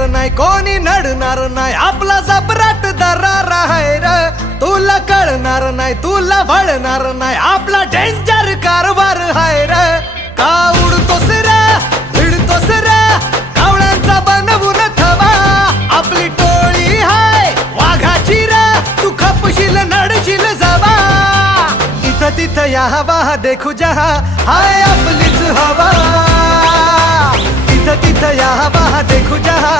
येणार नाही कोणी नडणार नाही आपला जबराट दरार आहे र तुला कळणार नाही तुला वळणार नाही आपला डेंजर कारभार आहे र का उडतोस रे भिडतोस रे कावळ्यांचा बनवून थवा आपली टोळी हाय वाघाची रे तू खपशील नडशील जवा इथं तिथं या हवा देखू जहा हाय आपलीच हवा इथं तिथं या हवा देखू जहा